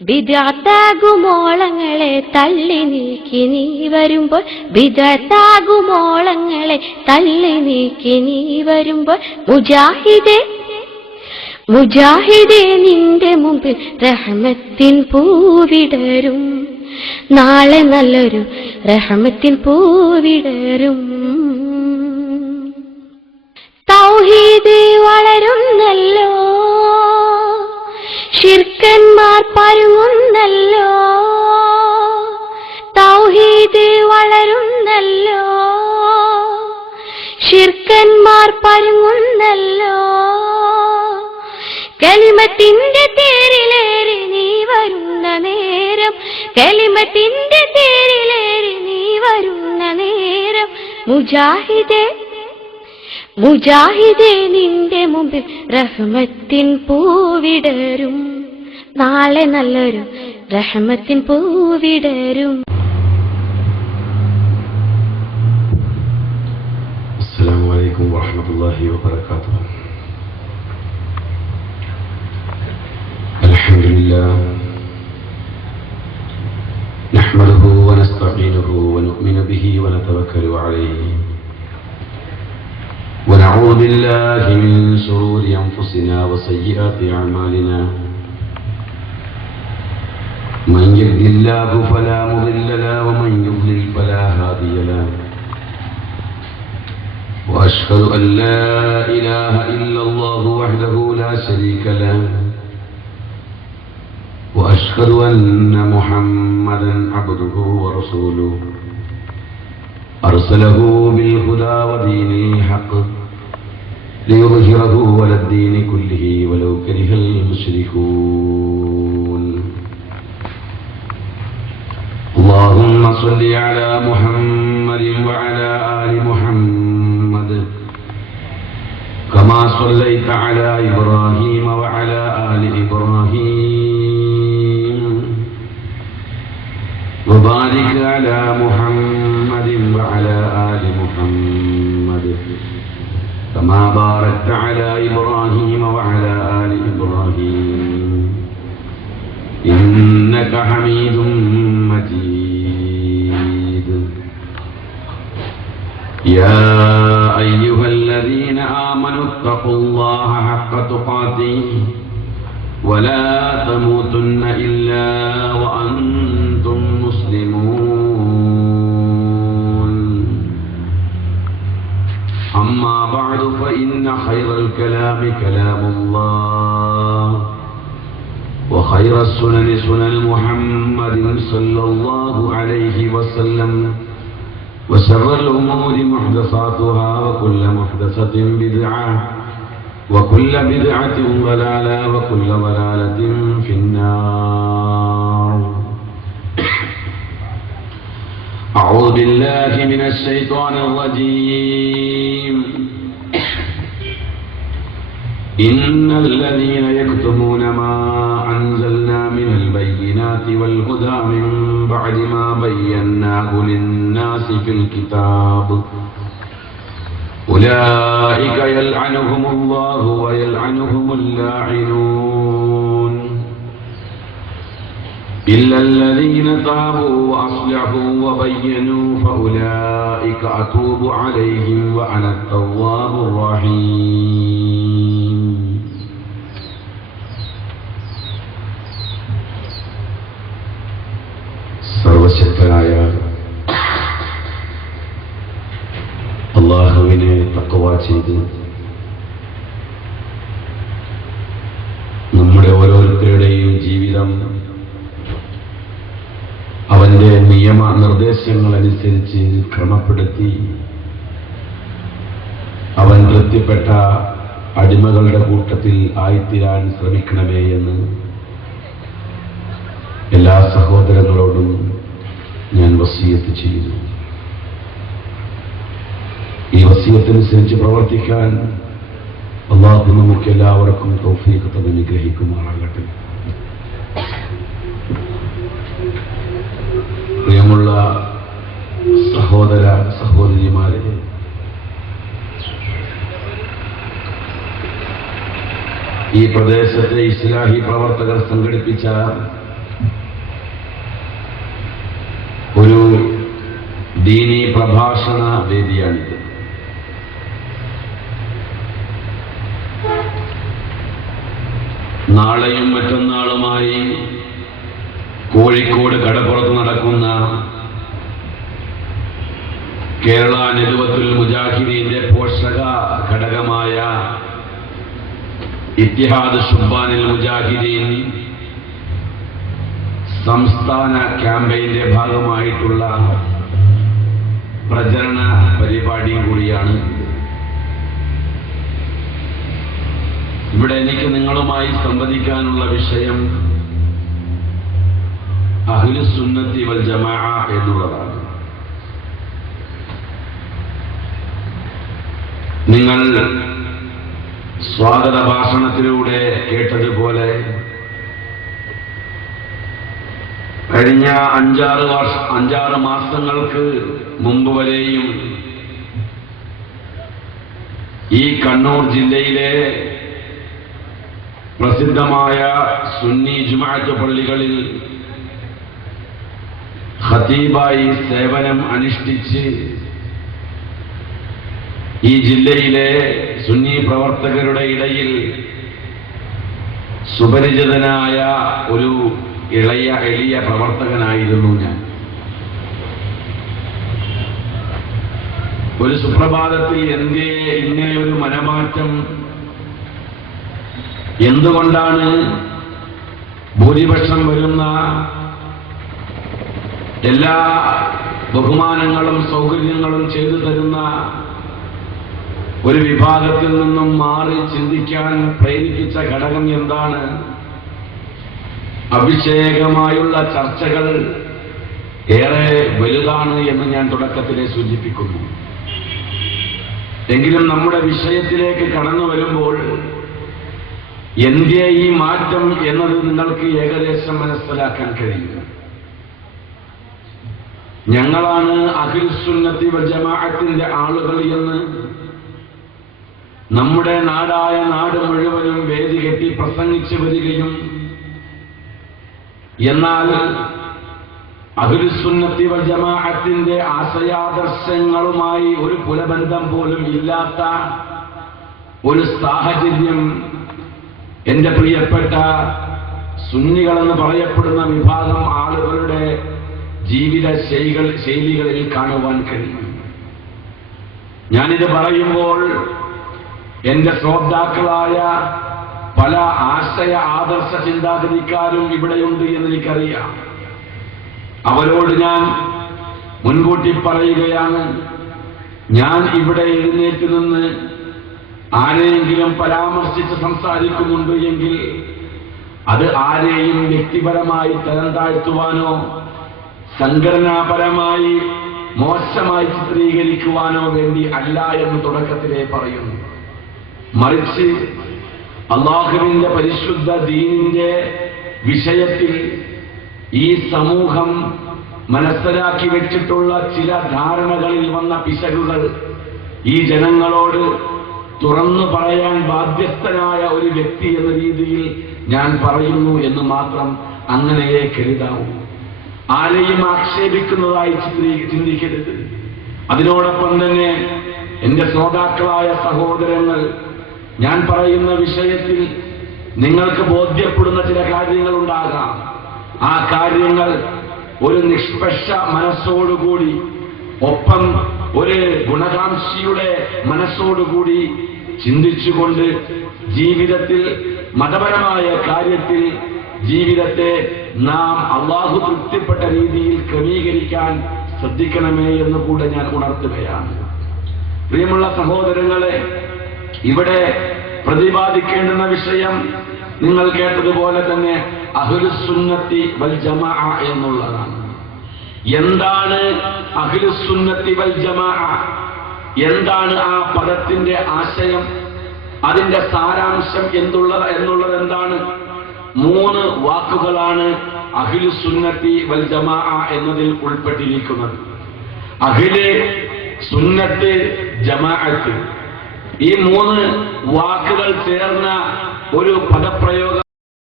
ബിദ്അത്താകുമോളങ്ങളെ തള്ളി നീക്കി നീ വരുമ്പോൾ, ബിദ്അത്താകുമോളങ്ങളെ തള്ളി നീക്കി നീ വരുമ്പോൾ, മുജാഹിദേ നിന്റെ മുമ്പിൽ റഹ്മത്തിൻ പൂവിടരും, നാളെ നല്ലൊരു റഹ്മത്തിൻ പൂവിടരും. തൗഹീദ് വളരുന്നല്ലോ, ശിർക്കന്മാർ പരുങ്ങുന്നല്ലോ. തൗഹീദ് വളരുന്നല്ലോ, ശിർക്കന്മാർ പരുങ്ങുന്നല്ലോ. കലിമത്തിന്റെ തേരിലേറി നീ വരുന്ന നേരം, കലിമത്തിന്റെ തേരിലേറി നീ വരുന്ന നേരം, മുജാഹിദേ നിന്റെ മുമ്പിൽ റഹ്മത്തിൻ പൂവിടരും, നാളെ നല്ലൊരു റഹ്മത്തിൻ പൂവിടരും. അസ്സലാമു അലൈക്കും വറഹ്മത്തുള്ളാഹി വബറകാതുഹു. അൽഹംദുലില്ലാഹ് നഹ്മദുഹു വനസ്തഈനുഹു വനുഅ്മിനു ബിഹി വനതവക്കലു അലൈഹി ونعوذ بالله من شرور أنفسنا وسيئات أعمالنا من يهد الله فلا مضل له ومن يضلل فلا هادي له وأشهد أن لا إله إلا الله وحده لا شريك له وأشهد أن محمدا عبده ورسوله أرسله بالهدى ودين الحق ليظهره على الدين كله ولو كره المشركون. اللهم صل على محمد وعلى آل محمد كما صليت على إبراهيم وعلى آل إبراهيم وبارك على محمد وعلى آل محمد كما باركت على إبراهيم وعلى آل إبراهيم إنك حميد مجيد. يا أيها الذين آمنوا اتقوا الله حق تقاته ولا تموتن إلا وأنتم مسلمون. أما بعد فإن خير الكلام كلام الله وخير السنن سنن محمد صلى الله عليه وسلم وشر الأمور محدثاتها وكل محدثة بدعة وكل بدعة ضلالة وكل ضلالة في النار. أعوذ بالله من الشيطان الرجيم. إن الذين يكتمون ما أنزلنا من البينات والهدى من بعد ما بيناه للناس في الكتاب أولئك يلعنهم الله ويلعنهم اللاعنون إلا الذين تابوا وأصلحوا وبينوا فأولئك أتوب عليهم وأنا التواب الرحيم. സർവശക്തനായ അല്ലാഹുവിനെ തഖ്വ ചെയ്ത് നമ്മുടെ ഓരോരുത്തരുടെയും ജീവിതം അവന്റെ നിയമ നിർദ്ദേശങ്ങളനുസരിച്ച് ക്രമപ്പെടുത്തി അവൻ തൃപ്തിപ്പെട്ട അടിമകളുടെ കൂട്ടത്തിൽ ആയിത്തീരാൻ ശ്രമിക്കണമേ എന്ന് എല്ലാ സഹോദരങ്ങളോടും ഞാൻ വസിയത്ത് ചെയ്യുന്നു. ഈ വസിയത്തനുസരിച്ച് പ്രവർത്തിക്കാൻ അല്ലാഹു നമുക്ക് എല്ലാവർക്കും തൗഫീഖ് തന്ന് അനുഗ്രഹിക്കുമാറാകട്ടെ. പ്രിയമുള്ള സഹോദര സഹോദരിമാരെ, ഈ പ്രദേശത്തെ ഇസ്ലാഹി പ്രവർത്തകർ സംഘടിപ്പിച്ച പ്രഭാഷണ വേദിയാണിത്. നാളെയും മറ്റന്നാളുമായി കോഴിക്കോട് കടപ്പുറത്ത് നടക്കുന്ന കേരള നെടുവത്തുൽ മുജാഹിദീന്റെ പോഷക ഘടകമായ ഇത്തിഹാദ് ശുബ്ബാനിൽ മുജാഹിദീൻ സംസ്ഥാന ക്യാമ്പയിന്റെ ഭാഗമായിട്ടുള്ള പ്രചരണ പരിപാടിയും കൂടിയാണ്. ഇവിടെ എനിക്ക് നിങ്ങളുമായി സംവദിക്കാനുള്ള വിഷയം അഹ്ലുസുന്നത്തി വൽ ജമാഅ എന്നുള്ളതാണ്. നിങ്ങൾ സ്വാഗത ഭാഷണത്തിലൂടെ കേട്ടതുപോലെ കഴിഞ്ഞ 5-6 മാസങ്ങൾക്ക് മുമ്പ് വരെയും ഈ കണ്ണൂർ ജില്ലയിലെ പ്രസിദ്ധമായ സുന്നി ജുമാഅത്ത് പള്ളികളിൽ ഖതീബായി സേവനം അനുഷ്ഠിച്ച് ഈ ജില്ലയിലെ സുന്നി പ്രവർത്തകരുടെ ഇടയിൽ സുപരിചിതനായ ഒരു എളിയ പ്രവർത്തകനായിരുന്നു ഞാൻ. ഒരു സുപ്രഭാതത്തിൽ എന്തേ ഇങ്ങനെ ഒരു മനമാറ്റം, എന്തുകൊണ്ടാണ് ഭൂരിപക്ഷം വരുന്ന എല്ലാ ബഹുമാനങ്ങളും സൗകര്യങ്ങളും ചെയ്തു തരുന്ന ഒരു വിഭാഗത്തിൽ നിന്നും മാറി ചിന്തിക്കാൻ പ്രേരിപ്പിച്ച ഘടകം എന്താണ്? അഭിഷേകമായുള്ള ചർച്ചകൾ ഏറെ വലുതാണ് എന്ന് ഞാൻ തുടക്കത്തിലെ സൂചിപ്പിക്കുന്നു. എങ്കിലും നമ്മുടെ വിഷയത്തിലേക്ക് കടന്നു വരുമ്പോൾ എന്തേ ഈ മാറ്റം എന്നത് നിങ്ങൾക്ക് ഏകദേശം മനസ്സിലാക്കാൻ കഴിയും. ഞങ്ങളാണ് അഹ്ലുസുന്നത്തി വൽ ജമാഅത്തിന്റെ ആളുകൾ എന്ന് നമ്മുടെ നാടായ നാട് മുഴുവനും വേദി കെട്ടി പ്രസംഗിച്ചു വരികയും എന്നാൽ അഹ്ലുസുന്നത്തി വൽ ജമാഅത്തിന്റെ ആശയാദർശങ്ങളുമായി ഒരു പുലബന്ധം പോലും ഇല്ലാത്ത ഒരു സാഹചര്യം എന്റെ പ്രിയപ്പെട്ട സുന്നികളെന്ന് പറയപ്പെടുന്ന വിഭാഗം ആളുകളുടെ ജീവിത ശൈലികളിൽ കാണുവാൻ കഴിയും. ഞാനിത് പറയുമ്പോൾ എന്റെ ശ്രോതാക്കളായ പല ആദർശ ചിന്താഗതിക്കാരും ഇവിടെയുണ്ട് എന്ന് എനിക്കറിയാം. അവരോട് ഞാൻ മുൻകൂട്ടി പറയുകയാണ്, ഞാൻ ഇവിടെ എഴുന്നേറ്റ് നിന്ന് ആരെയെങ്കിലും പരാമർശിച്ച് സംസാരിക്കുന്നുണ്ട് എങ്കിൽ അത് ആരെയും വ്യക്തിപരമായി തരം താഴ്ത്തുവാനോ സംഘടനാപരമായി മോശമായി ചിത്രീകരിക്കുവാനോ വേണ്ടി അല്ല എന്ന് തുടക്കത്തിലേ പറയുന്നു. മറിച്ച് അല്ലാഹുവിന്റെ പരിശുദ്ധ ദീനിന്റെ വിഷയത്തിൽ ഈ സമൂഹം മനസ്സിലാക്കി വെച്ചിട്ടുള്ള ചില ധാരണകളിൽ വന്ന പിശകുകൾ ഈ ജനങ്ങളോട് തുറന്നു പറയാൻ ബാധ്യസ്ഥനായ ഒരു വ്യക്തി എന്ന രീതിയിൽ ഞാൻ പറയുന്നു എന്ന് മാത്രം അങ്ങനെയേ കരുതാവൂ. ആരെയും ആക്ഷേപിക്കുന്നതായി ചിന്തിക്കരുത്. അതിനോടൊപ്പം തന്നെ എന്റെ ശ്രോതാക്കളായ സഹോദരങ്ങൾ, ഞാൻ പറയുന്ന വിഷയത്തിൽ നിങ്ങൾക്ക് ബോധ്യപ്പെടുന്ന ചില കാര്യങ്ങൾ ഉണ്ടാകാം. ആ കാര്യങ്ങൾ ഒരു നിഷ്പക്ഷ മനസ്സോടുകൂടി, ഒപ്പം ഒരു ഗുണകാംക്ഷിയുടെ മനസ്സോടുകൂടി ചിന്തിച്ചുകൊണ്ട് ജീവിതത്തിൽ മതപരമായ കാര്യത്തിൽ ജീവിതത്തെ നാം അല്ലാഹു തൃപ്തിപ്പെട്ട രീതിയിൽ ക്രമീകരിക്കാൻ ശ്രദ്ധിക്കണമേ എന്ന് കൂടെ ഞാൻ ഉണർത്തുകയാണ്. പ്രിയമുള്ള സഹോദരങ്ങളെ, ഇവിടെ പ്രതിപാദിക്കേണ്ടുന്ന വിഷയം നിങ്ങൾ കേട്ടതുപോലെ തന്നെ അഹ്ലുസുന്നത്തി വൽ ജമാഅ എന്നുള്ളതാണ്. എന്താണ് അഹ്ലുസുന്നത്തി വൽ ജമാഅ? എന്താണ് ആ പദത്തിന്റെ ആശയം? അതിന്റെ സാരാംശം എന്നുള്ളത് എന്താണ്? 3 വാക്കുകളാണ് അഹ്ലുസുന്നത്തി വൽ ജമാഅ എന്നതിൽ ഉൾപ്പെട്ടിരിക്കുന്നത്. അഹ്ല്, സുന്നത്ത്, ജമാഅത്ത്, ഈ 3 വാക്കുകൾ ചേർന്ന ഒരു പദപ്രയോഗം